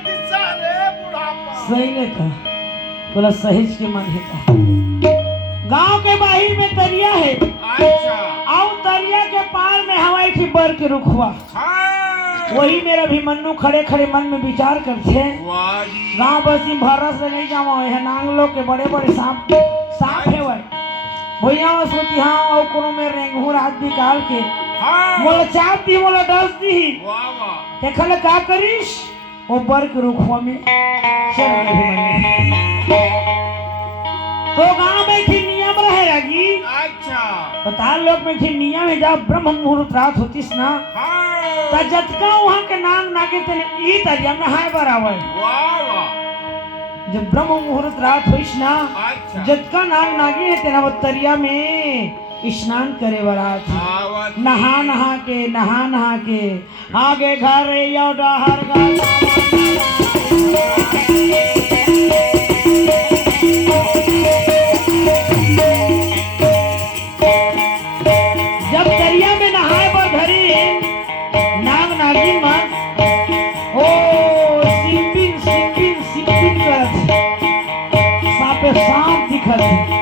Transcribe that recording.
दिशा रे बुढ़ापा। सही ने था, बोला सहेज के मन है था। गांव के बाहिर में दरिया है। अच्छा। और दरिया के पार में हवाई की बर के रुखवा। हाँ। वही मेरा भी मन्नू खड़े खड़े मन में विचार करते। वाह जी। गांव बसी भरस से नहीं जावा है, नांग लोग के बड़े बड़े सांप सांप है वही। भैया सोची हाँ और कोनो में रेंगू रात निकाल के हाँ। मोला चाप दी मोला डस दी। वाह वाह। देखले का करिस वो बर के रुखवा में चल गए। तो गांव में की नियम रहेगा कि अच्छा। बता लोग में की नियम है, जब ब्रह्म मुहूर्त रात होतीस ना हाँ। त जतका वहां के नांग नागे तने ई तरिया में हाय बराबर। वाह वाह। जब ब्रह्म मुहूर्त रात होइस ना अच्छा। जतका नांग नागी है तेना वो तरिया में स्नान करे बरात आवत। नहा नहा के आगे घर यो डहर गा। जब दरिया में नहाए पर धरी नाग नागिन मन ओ सिंपिन करत सापे सांप दिखत